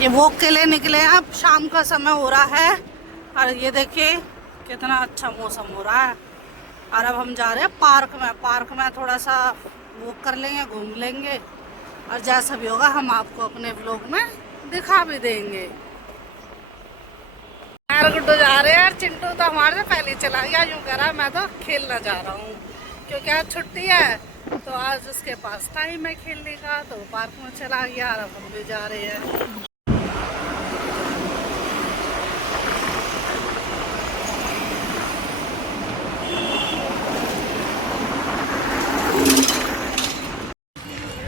ये वॉक के लिए निकले हैं। अब शाम का समय हो रहा है और ये देखिए कितना अच्छा मौसम हो रहा है। और अब हम जा रहे हैं पार्क में। पार्क में थोड़ा सा वॉक कर लेंगे, घूम लेंगे और जैसा भी होगा हम आपको अपने व्लॉग में दिखा भी देंगे। यार गुड्डू जा रहे हैं और चिंटू तो हमारे से पहले चला गया। यूँ कह रहा है मैं तो खेलना जा रहा हूँ क्योंकि आज छुट्टी है, तो आज उसके पास टाइम है खेलने का, तो पार्क में चला गया। और अब हम भी जा रहे हैं।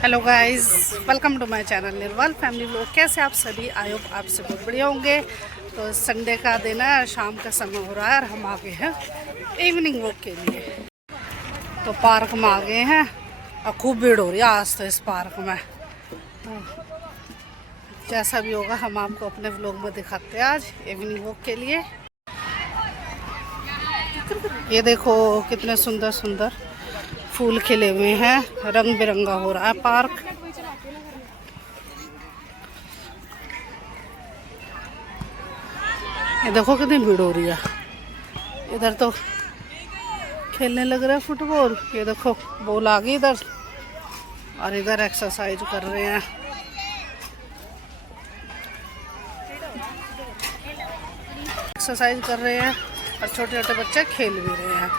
Hello guys, welcome to my channel Nirwal family vlog. कैसे आप सभी? आई होप आप सब बहुत बढ़िया होंगे। तो संडे का दिन है, शाम का समय हो रहा है और हम आ गए हैं इवनिंग वॉक के लिए। तो पार्क में आ गए हैं और खूब भीड़ हो रही है आज तो इस पार्क में। तो जैसा भी होगा हम आपको अपने व्लॉग में दिखाते हैं आज इवनिंग वॉक के लिए। ये देखो कितने सुंदर सुंदर फूल खिले हुए हैं, रंग बिरंगा हो रहा है पार्क। ये देखो कितनी भीड़ हो रही है। इधर तो खेलने लग रहा है फुटबॉल। ये देखो बॉल आ गई इधर और इधर एक्सरसाइज कर रहे हैं। एक्सरसाइज कर रहे हैं और छोटे छोटे बच्चे खेल भी रहे हैं।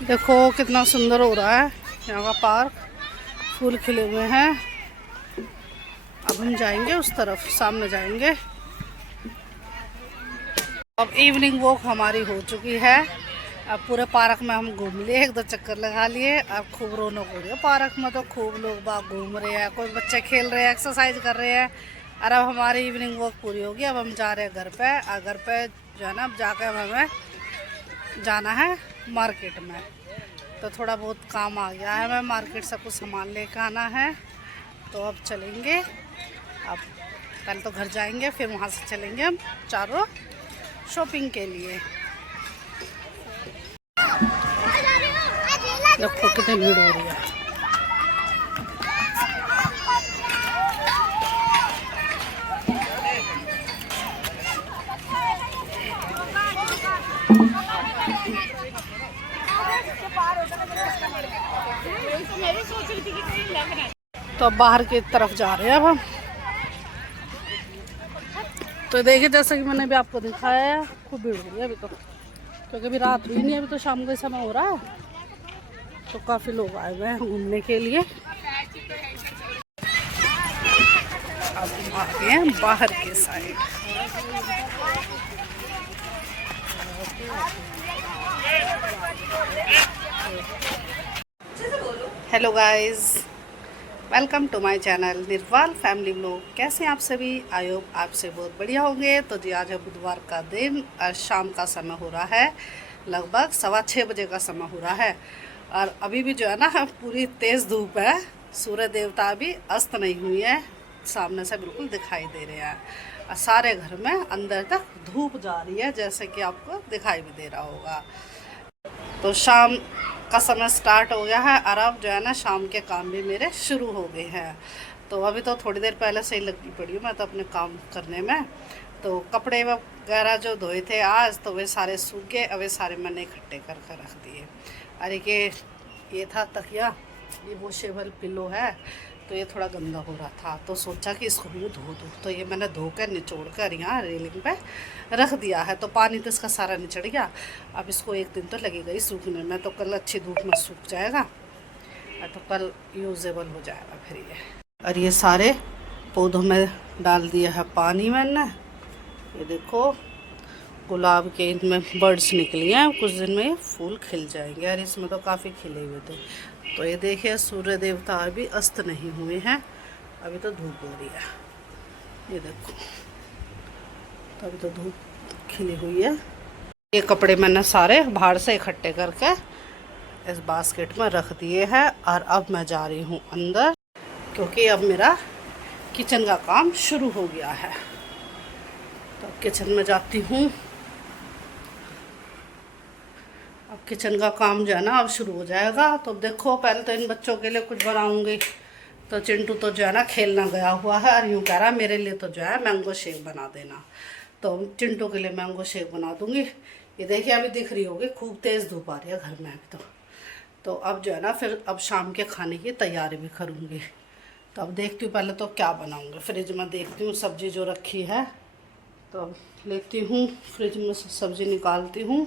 देखो कितना सुंदर हो रहा है यहाँ का पार्क, फूल खिले हुए हैं। अब हम जाएंगे उस तरफ, सामने जाएंगे। अब इवनिंग वॉक हमारी हो चुकी है। अब पूरे पार्क में हम घूम लिए, एक दो चक्कर लगा लिए। अब खूब रौनक हो रही है पार्क में, तो खूब लोग बाग घूम रहे हैं, कोई बच्चे खेल रहे हैं, एक्सरसाइज कर रहे हैं। और अब हमारी इवनिंग वॉक पूरी होगी। अब हम जा रहे हैं घर पे। और घर पे जो है ना, अब जाकर हमें जाना है मार्केट में। तो थोड़ा बहुत काम आ गया है, हमें मार्केट से कुछ सामान लेकर आना है। तो अब चलेंगे। अब पहले तो घर जाएंगे, फिर वहाँ से चलेंगे हम चारों शॉपिंग के लिए। देखो कितनी भीड़ हो रही है। तो अब बाहर की तरफ जा रहे हैं अब हम। तो देखिए जैसा कि मैंने भी आपको दिखाया है, खूब भीड़ हो रही है अभी तो, क्योंकि अभी रात हुई नहीं, अभी तो शाम का समय हो रहा है। तो काफ़ी लोग आए हुए हैं घूमने के लिए। अब हम आ गए हैं बाहर के side. Hello guys, welcome to my channel Nirwal family vlog. कैसे हैं आप सभी? आई होप आप से बहुत बढ़िया होंगे। तो जी आज है बुधवार का दिन और शाम का समय हो रहा है, लगभग 6:15 बजे का समय हो रहा है। और अभी भी जो है ना पूरी तेज़ धूप है, सूर्य देवता अभी अस्त नहीं हुई है, सामने से बिल्कुल दिखाई दे रहे हैं। और सारे घर में अंदर तक धूप जा रही है, जैसे कि आपको दिखाई भी दे रहा होगा। तो शाम का समय स्टार्ट हो गया है और अब जो है ना शाम के काम भी मेरे शुरू हो गए हैं। तो अभी तो थोड़ी देर पहले से ही लगी पड़ी हूँ मैं तो अपने काम करने में। तो कपड़े वगैरह जो धोए थे आज, तो वे सारे सूख गए। अब वे सारे मैंने इकट्ठे करके रख दिए। अरे ये था तकिया, ये वॉशेबल पिलो है, तो ये थोड़ा गंदा हो रहा था, तो सोचा कि इसको मैं धो दूँ। तो ये मैंने धो कर निचोड़ कर यहाँ रेलिंग पे रख दिया है। तो पानी तो इसका सारा निचड़ गया। अब इसको एक दिन तो लगेगा ही सूखने में, तो कल अच्छी धूप में सूख जाएगा और तो कल यूजेबल हो जाएगा फिर ये। और ये सारे पौधों में डाल दिया है पानी मैंने। ये देखो गुलाब के इनमें बर्ड्स निकली हैं, कुछ दिन में ये फूल खिल जाएंगे। और इसमें तो काफ़ी खिले हुए थे। तो ये देखिए सूर्य देवता अभी अस्त नहीं हुए हैं, अभी तो धूप हो रही है। ये देखो, तो अभी तो धूप खिली हुई है। ये कपड़े मैंने सारे बाहर से इकट्ठे करके इस बास्केट में रख दिए हैं। और अब मैं जा रही हूँ अंदर, क्योंकि अब मेरा किचन का काम शुरू हो गया है। तो किचन में जाती हूँ अब किचन का काम जो है ना अब शुरू हो जाएगा। तो देखो पहले तो इन बच्चों के लिए कुछ बनाऊंगी। तो चिंटू तो जो है ना खेलना गया हुआ है और यूँ कह रहा है मेरे लिए तो जो है मैंगो शेक बना देना। तो चिंटू के लिए मैंगो शेक बना दूंगी। ये देखिए अभी दिख रही होगी खूब तेज़ धूप आ रही है घर में अभी तो अब जो है ना फिर अब शाम के खाने की तैयारी भी करूँगी। तो अब देखती हूँ पहले तो क्या बनाऊँगी। फ्रिज में देखती हूँ सब्ज़ी जो रखी है, तो अब लेती हूँ फ्रिज में से सब्ज़ी निकालती हूँ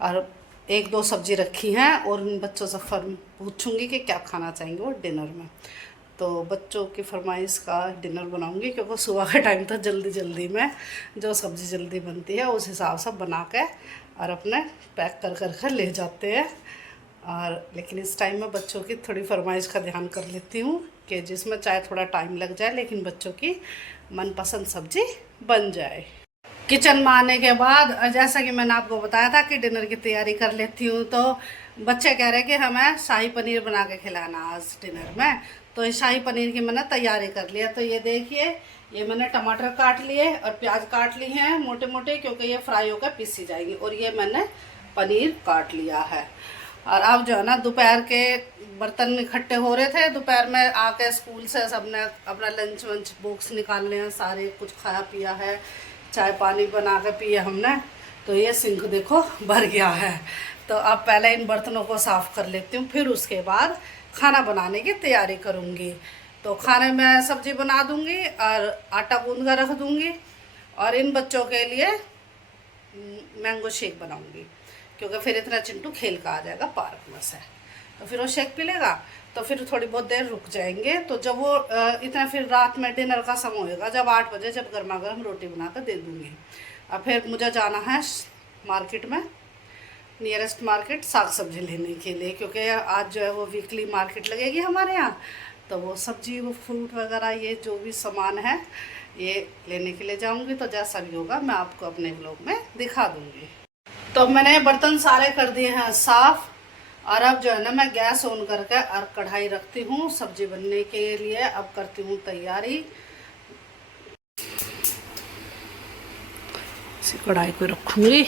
और एक दो सब्ज़ी रखी हैं और इन बच्चों से पूछूंगी कि क्या खाना चाहेंगे वो डिनर में। तो बच्चों की फरमाइश का डिनर बनाऊंगी क्योंकि सुबह के टाइम तो जल्दी जल्दी में जो सब्ज़ी जल्दी बनती है उस हिसाब से बना के और अपने पैक कर ले जाते हैं। और लेकिन इस टाइम में बच्चों की थोड़ी फरमाइश का ध्यान कर लेती हूँ कि जिसमें चाहे थोड़ा टाइम लग जाए लेकिन बच्चों की मनपसंद सब्ज़ी बन जाए। किचन में आने के बाद जैसा कि मैंने आपको बताया था कि डिनर की तैयारी कर लेती हूँ, तो बच्चे कह रहे हैं कि हमें शाही पनीर बना के खिलाना आज डिनर में। तो ये शाही पनीर की मैंने तैयारी कर लिया। तो ये देखिए ये मैंने टमाटर काट लिए और प्याज काट लिए हैं मोटे मोटे क्योंकि ये फ्राई होकर पीसी जाएगी। और ये मैंने पनीर काट लिया है। और अब जो है ना दोपहर के बर्तन इकट्ठे हो रहे थे, दोपहर में आके स्कूल से सबने अपना लंच वंच बॉक्स निकाल हैं, सारे कुछ खाया पिया है, चाय पानी बना के पिए हमने। तो ये सिंक देखो भर गया है। तो अब पहले इन बर्तनों को साफ़ कर लेती हूँ, फिर उसके बाद खाना बनाने की तैयारी करूँगी। तो खाने में सब्ज़ी बना दूँगी और आटा गूँध कर रख दूँगी और इन बच्चों के लिए मैंगो शेक बनाऊँगी क्योंकि फिर इतना चिंटू खेल का आ जाएगा पार्क में से, तो फिर वो शेक पी लेगा। तो फिर थोड़ी बहुत देर रुक जाएंगे। तो जब वो इतना फिर रात में डिनर का समय होएगा जब 8 बजे, जब गर्मा गर्म रोटी बना कर दे दूँगी। अब फिर मुझे जाना है मार्केट में, नियरेस्ट मार्केट साग सब्जी लेने के लिए क्योंकि आज जो है वो वीकली मार्केट लगेगी हमारे यहाँ। तो वो सब्जी वो फ्रूट वगैरह ये जो भी सामान है ये लेने के लिए जाऊँगी। तो जैसा भी होगा मैं आपको अपने व्लॉग में दिखा दूँगी। तो मैंने बर्तन सारे कर दिए हैं साफ़ और अब जो है ना मैं गैस ऑन करके और कढ़ाई रखती हूँ सब्जी बनने के लिए। अब करती हूँ तैयारी। इसी कढ़ाई को रखूँगी,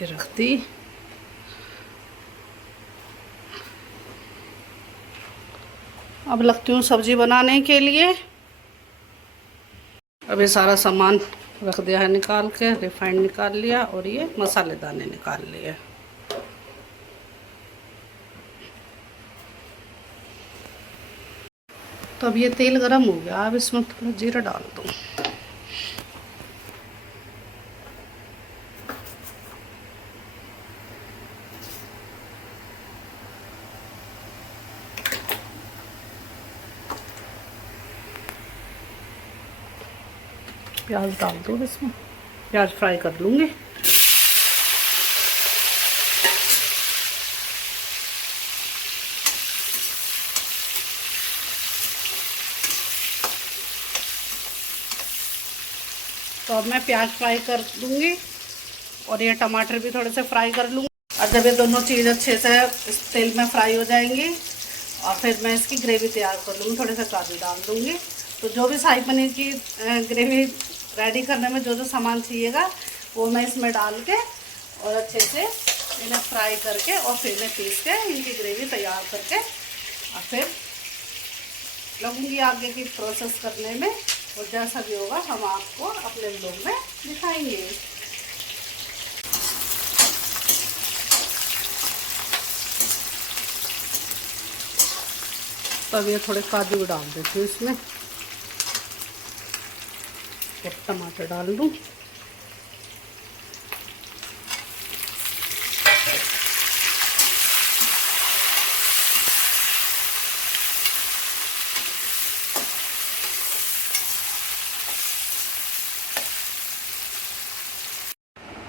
ये रख दी। अब लगती हूँ सब्जी बनाने के लिए। अब ये सारा सामान रख दिया है निकाल के, रिफाइंड निकाल लिया और ये मसाले दाने निकाल लिए। तो अब ये तेल गरम हो गया, अब इसमें थोड़ा जीरा डाल दूँ। प्याज डाल दूँ इसमें, प्याज फ्राई कर लूँगी। तो अब मैं प्याज फ्राई कर दूँगी और ये टमाटर भी थोड़े से फ्राई कर लूँगी। और जब ये दोनों चीज़ अच्छे से इस तेल में फ्राई हो जाएंगी और फिर मैं इसकी ग्रेवी तैयार कर लूँगी, थोड़े से काजू डाल दूँगी। तो जो भी शाही पनीर की ग्रेवी रेडी करने में जो जो सामान चाहिएगा वो मैं इसमें डाल के और अच्छे से इन्हें फ्राई करके और फिर मैं पीस के इनकी ग्रेवी तैयार करके और फिर लगूँगी आगे की प्रोसेस करने में। और जैसा भी होगा हम आपको अपने व्लॉग में दिखाएंगे। तो अब ये थोड़े काजू डाल देती हूँ इसमें और टमाटर डाल दूँ।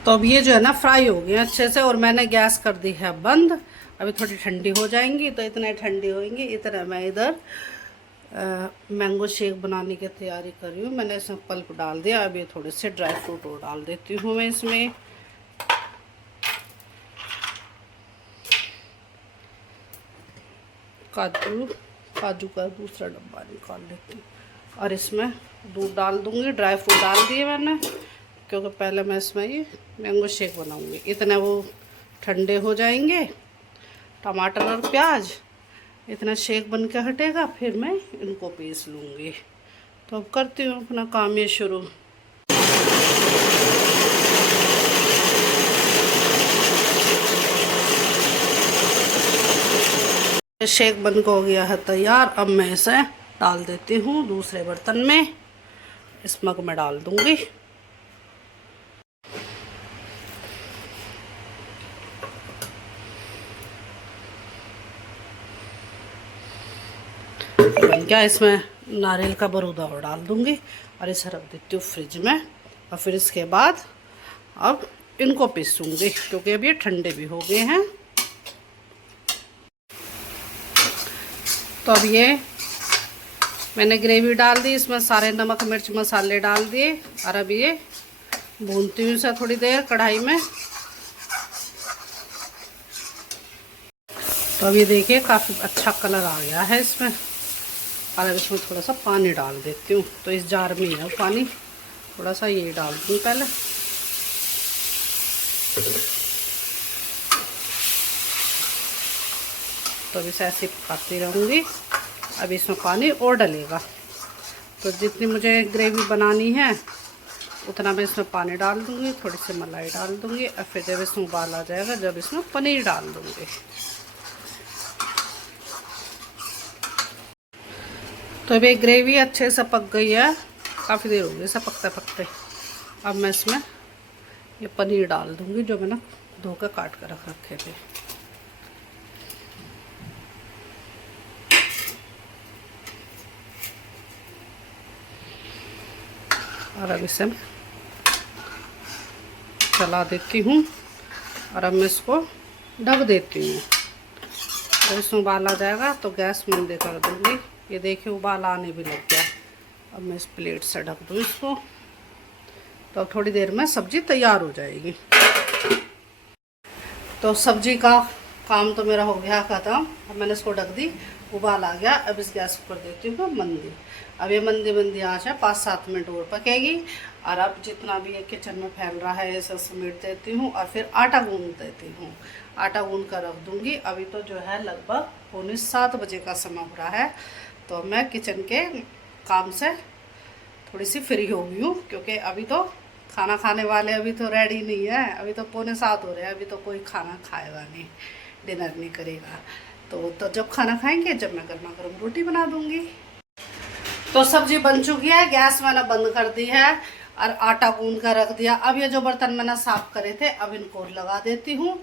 तो अब ये जो है ना फ्राई हो गए अच्छे से और मैंने गैस कर दी है बंद। अभी थोड़ी ठंडी हो जाएंगी, तो इतने ठंडी होंगी इतना मैं इधर मैंगो शेक बनाने की तैयारी कर रही हूँ। मैंने इसमें पल्प डाल दिया। अभी थोड़े से ड्राई फ्रूट और डाल देती हूँ मैं इसमें। काजू का दूसरा डब्बा निकाल लेती हूँ और इसमें दूध डाल दूँगी। ड्राई फ्रूट डाल दिए मैंने क्योंकि पहले मैं इसमें ये मैंगो शेक बनाऊंगी। इतने वो ठंडे हो जाएंगे टमाटर और प्याज, इतना शेक बन के हटेगा, फिर मैं इनको पीस लूँगी। तो अब करती हूँ अपना काम ये शुरू। शेक बन के हो गया है तैयार। अब मैं इसे डाल देती हूँ दूसरे बर्तन में, इस मग में डाल दूँगी। बन गया, इसमें नारियल का बरूदा और डाल दूँगी और इसे रख देती हूँ फ्रिज में। और फिर इसके बाद अब इनको पीसूँगी क्योंकि अब ये ठंडे भी हो गए हैं। तो अब ये मैंने ग्रेवी डाल दी, इसमें सारे नमक मिर्च मसाले डाल दिए और अब ये भूनती हूँ इसे थोड़ी देर कढ़ाई में। तो अब ये देखिए काफ़ी अच्छा कलर आ गया है इसमें। और अब इसमें थोड़ा सा पानी डाल देती हूँ। तो इस जार में ही है पानी, थोड़ा सा ये डाल दूँ पहले। तो अब इसे ऐसे पकाती रहूँगी। अब इसमें पानी और डलेगा, तो जितनी मुझे ग्रेवी बनानी है उतना मैं इसमें पानी डाल दूँगी, थोड़ी सी मलाई डाल दूँगी और फिर जब इसमें उबाल आ जाएगा जब इसमें पनीर डाल दूँगी। तो अब ये ग्रेवी अच्छे से पक गई है, काफ़ी देर हो गई इसे पकते पकते। अब मैं इसमें ये पनीर डाल दूँगी जो मैंने धो कर काट कर रख रखे थे। और अब इसे चला देती हूँ और अब मैं इसको ढक देती हूँ। जब इसमें उबाल आ जाएगा तो गैस मंद कर दूँगी। ये देखिए उबाल आने भी लग गया। अब मैं इस प्लेट से ढक दूँ इसको। तो अब थोड़ी देर में सब्ज़ी तैयार हो जाएगी। तो सब्ज़ी का काम तो मेरा हो गया ख़त्म। अब मैंने इसको ढक दी, उबाल आ गया। अब इस गैस पर देती हूँ मंदी। अब ये मंदी मंदी आँच है, 5-7 मिनट और पकेगी। और अब जितना भी ये किचन में फैल रहा है इसे समेट देती हूँ और फिर आटा गूँध देती हूँ। आटा गूँध कर रख दूँगी। अभी तो जो है लगभग 6:45 बजे का समय हो रहा है। तो मैं किचन के काम से थोड़ी सी फ्री हो गई हूँ, क्योंकि अभी तो खाना खाने वाले अभी तो रेडी नहीं है। अभी तो 6:45 हो रहे हैं, अभी तो कोई खाना खाएगा नहीं, डिनर नहीं करेगा। तो जब खाना खाएंगे जब मैं गर्मा गर्म रोटी बना दूँगी। तो सब्जी बन चुकी है, गैस मैंने बंद कर दी है और आटा गूंद कर रख दिया। अब ये जो बर्तन मैंने साफ करे थे अब इनको लगा देती हूँ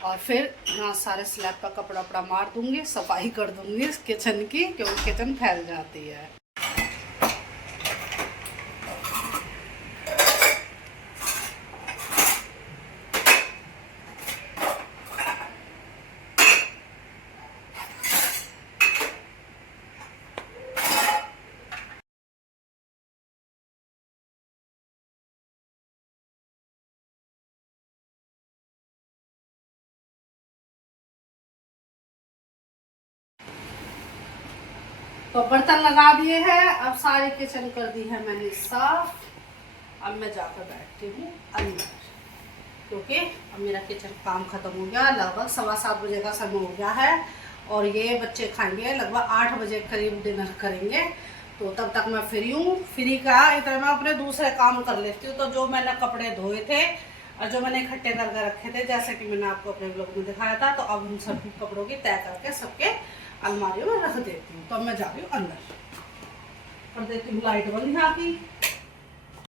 और फिर यहाँ सारे स्लैब पर कपड़ा वपड़ा मार दूँगी, सफाई कर दूँगी किचन की, क्योंकि किचन फैल जाती है। तो बर्तन लगा दिए हैं, अब सारी किचन कर दी है मैंने साफ। अब मैं जाकर बैठती हूँ अंदर, क्योंकि अब मेरा किचन काम खत्म हो गया। लगभग 7:15 बजे का समय हो गया है और ये बच्चे खाएंगे लगभग 8 बजे करीब डिनर करेंगे। तो तब तक मैं फ्री हूँ। फ्री का इतना मैं अपने दूसरे काम कर लेती हूँ। तो जो मैंने कपड़े धोए थे और जो मैंने इकट्ठे करके रखे थे, जैसे कि मैंने आपको अपने ब्लॉग में दिखाया था, तो अब उन सभी कपड़ों की तय करके सबके अलमारियों में रख देती हूँ। तो अब मैं जा रही हूँ अंदर, कर देती हूँ लाइट बंद यहाँ की।